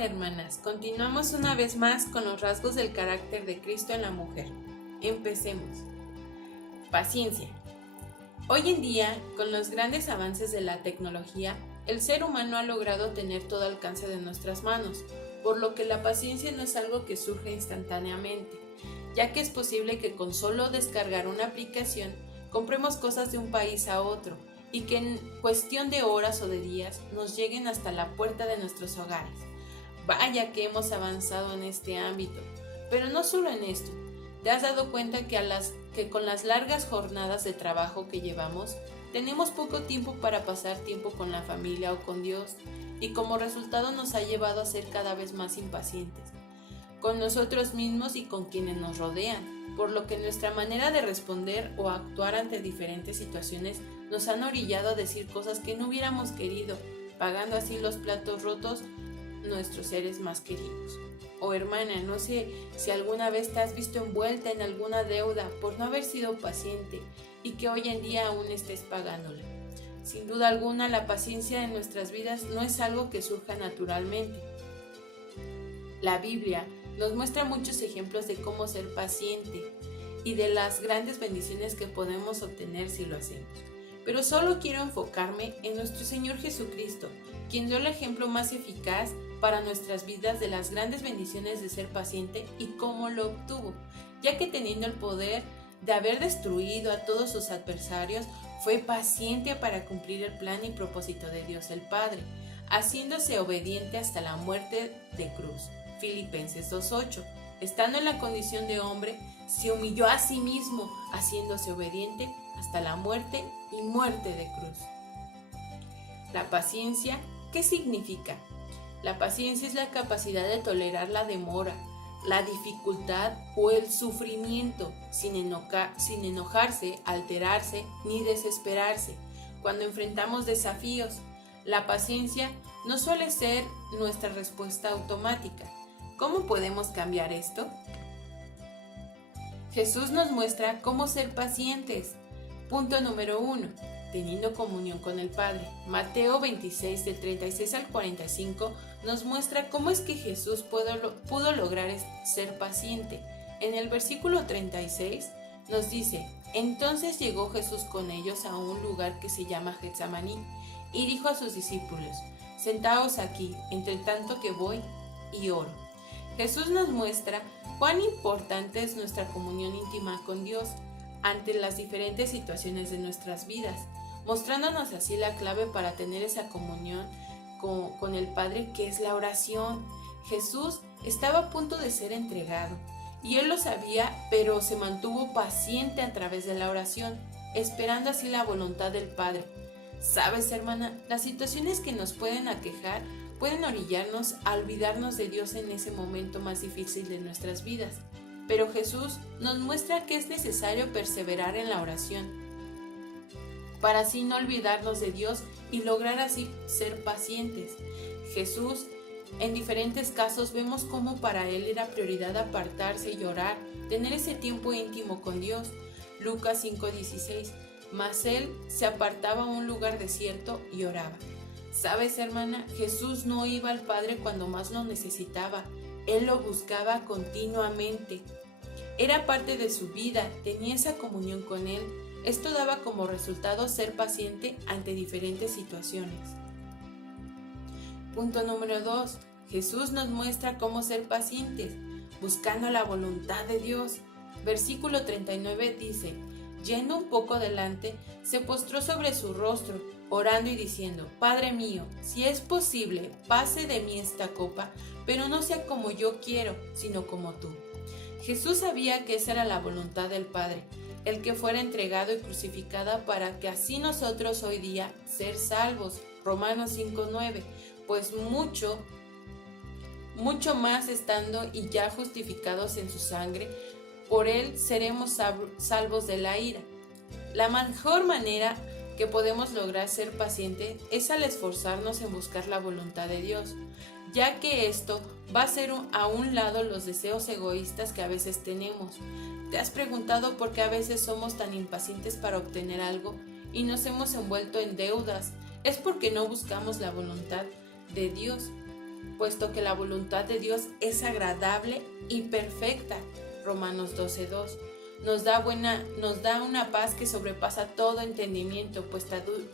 tal, hermanas? Continuamos una vez más con los rasgos del carácter de Cristo en la mujer. Empecemos. Paciencia. Hoy en día, con los grandes avances de la tecnología, el ser humano ha logrado tener todo alcance de nuestras manos, por lo que la paciencia no es algo que surge instantáneamente, ya que es posible que con solo descargar una aplicación compremos cosas de un país a otro y que en cuestión de horas o de días nos lleguen hasta la puerta de nuestros hogares. Vaya que hemos avanzado en este ámbito, pero no solo en esto. ¿Te has dado cuenta que con las largas jornadas de trabajo que llevamos, tenemos poco tiempo para pasar tiempo con la familia o con Dios, y como resultado nos ha llevado a ser cada vez más impacientes con nosotros mismos y con quienes nos rodean, por lo que nuestra manera de responder o actuar ante diferentes situaciones nos han orillado a decir cosas que no hubiéramos querido, pagando así los platos rotos nuestros seres más queridos? O hermana, no sé si alguna vez te has visto envuelta en alguna deuda por no haber sido paciente y que hoy en día aún estés pagándola. Sin duda alguna, la paciencia en nuestras vidas no es algo que surja naturalmente. La Biblia nos muestra muchos ejemplos de cómo ser paciente y de las grandes bendiciones que podemos obtener si lo hacemos. Pero solo quiero enfocarme en nuestro Señor Jesucristo, quien dio el ejemplo más eficaz para nuestras vidas de las grandes bendiciones de ser paciente y cómo lo obtuvo, ya que teniendo el poder de haber destruido a todos sus adversarios, fue paciente para cumplir el plan y propósito de Dios el Padre, haciéndose obediente hasta la muerte de cruz. Filipenses 2:8. Estando en la condición de hombre, se humilló a sí mismo, haciéndose obediente hasta la muerte y muerte de cruz. La paciencia, ¿qué significa? La paciencia es la capacidad de tolerar la demora, la dificultad o el sufrimiento sin enojarse, alterarse ni desesperarse cuando enfrentamos desafíos. La paciencia no suele ser nuestra respuesta automática. ¿Cómo podemos cambiar esto? Jesús nos muestra cómo ser pacientes. Punto número 1. Teniendo comunión con el Padre. Mateo 26, del 36 al 45, nos muestra cómo es que Jesús pudo lograr ser paciente. En el versículo 36 nos dice: entonces llegó Jesús con ellos a un lugar que se llama Getsemaní, y dijo a sus discípulos: sentaos aquí, entre tanto que voy y oro. Jesús nos muestra cuán importante es nuestra comunión íntima con Dios ante las diferentes situaciones de nuestras vidas, mostrándonos así la clave para tener esa comunión con el Padre, que es la oración. Jesús estaba a punto de ser entregado y él lo sabía, pero se mantuvo paciente a través de la oración, esperando así la voluntad del Padre. ¿Sabes, hermana? Las situaciones que nos pueden aquejar pueden orillarnos a olvidarnos de Dios en ese momento más difícil de nuestras vidas. Pero Jesús nos muestra que es necesario perseverar en la oración, para así no olvidarnos de Dios y lograr así ser pacientes. Jesús, en diferentes casos, vemos cómo para él era prioridad apartarse y orar, tener ese tiempo íntimo con Dios. Lucas 5:16. Mas él se apartaba a un lugar desierto y oraba. ¿Sabes, hermana? Jesús no iba al Padre cuando más lo necesitaba. Él lo buscaba continuamente. Era parte de su vida, tenía esa comunión con él. Esto daba como resultado ser paciente ante diferentes situaciones. Punto número 2. Jesús nos muestra cómo ser pacientes, buscando la voluntad de Dios. Versículo 39 dice: yendo un poco adelante, se postró sobre su rostro, orando y diciendo: Padre mío, si es posible, pase de mí esta copa, pero no sea como yo quiero, sino como tú. Jesús sabía que esa era la voluntad del Padre, el que fuera entregado y crucificada para que así nosotros hoy día ser salvos. Romanos 5:9. Pues mucho más estando y ya justificados en su sangre, por él seremos salvos de la ira. La mejor manera que podemos lograr ser pacientes es al esforzarnos en buscar la voluntad de Dios, ya que esto va a hacer a un lado los deseos egoístas que a veces tenemos. ¿Te has preguntado por qué a veces somos tan impacientes para obtener algo y nos hemos envuelto en deudas? Es porque no buscamos la voluntad de Dios. puesto que la voluntad de Dios es agradable y perfecta. Romanos 12:2. Nos da una paz que sobrepasa todo entendimiento, pues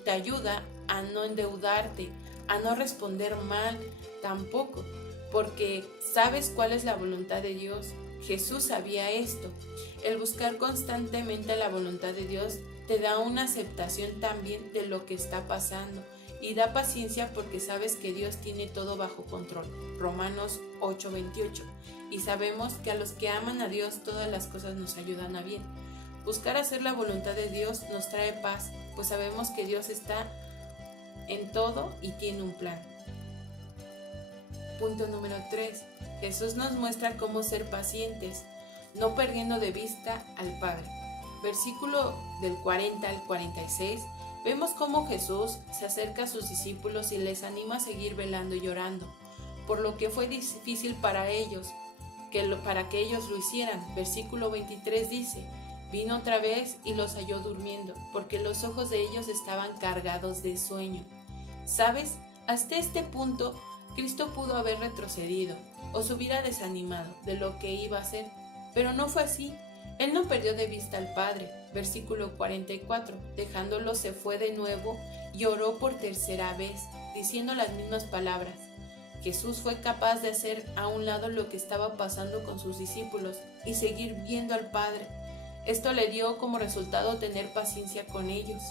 te ayuda a no endeudarte, a no responder mal tampoco, porque sabes cuál es la voluntad de Dios. Jesús sabía esto. El buscar constantemente la voluntad de Dios te da una aceptación también de lo que está pasando y da paciencia porque sabes que Dios tiene todo bajo control. Romanos 8:28. Y sabemos que a los que aman a Dios todas las cosas nos ayudan a bien. Buscar hacer la voluntad de Dios nos trae paz, pues sabemos que Dios está en todo y tiene un plan. Punto número 3. Jesús nos muestra cómo ser pacientes, no perdiendo de vista al Padre. Versículo del 40 al 46. Vemos cómo Jesús se acerca a sus discípulos y les anima a seguir velando y llorando, por lo que fue difícil para ellos, para que ellos lo hicieran. Versículo 23 dice: vino otra vez y los halló durmiendo, porque los ojos de ellos estaban cargados de sueño. ¿Sabes? Hasta este punto, Cristo pudo haber retrocedido o se hubiera desanimado de lo que iba a hacer, pero no fue así. Él no perdió de vista al Padre. Versículo 44. Dejándolo se fue de nuevo y oró por tercera vez, diciendo las mismas palabras. Jesús fue capaz de hacer a un lado lo que estaba pasando con sus discípulos y seguir viendo al Padre. Esto le dio como resultado tener paciencia con ellos.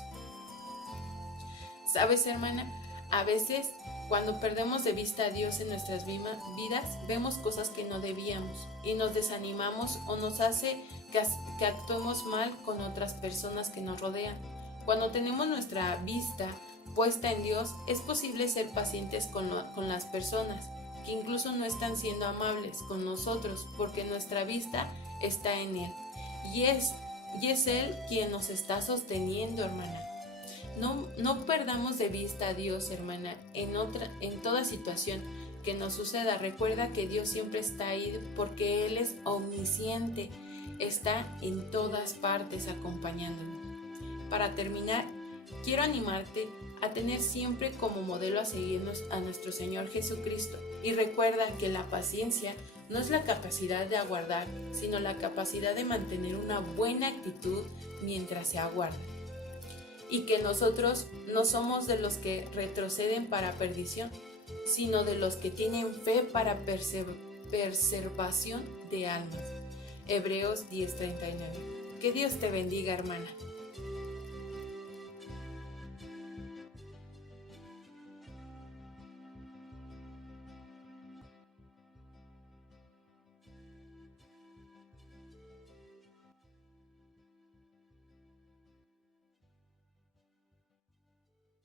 ¿Sabes, hermana? A veces, cuando perdemos de vista a Dios en nuestras vidas, vemos cosas que no debíamos y nos desanimamos o nos hace que actuemos mal con otras personas que nos rodean. Cuando tenemos nuestra vista puesta en Dios, es posible ser pacientes con las personas que incluso no están siendo amables con nosotros, porque nuestra vista está en Él. Y es Él quien nos está sosteniendo, hermana. No perdamos de vista a Dios, hermana, en toda situación que nos suceda. Recuerda que Dios siempre está ahí porque Él es omnisciente, está en todas partes acompañándonos. Para terminar, quiero animarte a tener siempre como modelo a seguirnos a nuestro Señor Jesucristo. Y recuerda que la paciencia no es la capacidad de aguardar, sino la capacidad de mantener una buena actitud mientras se aguarda. Y que nosotros no somos de los que retroceden para perdición, sino de los que tienen fe para preservación de almas. Hebreos 10:39. Que Dios te bendiga, hermana.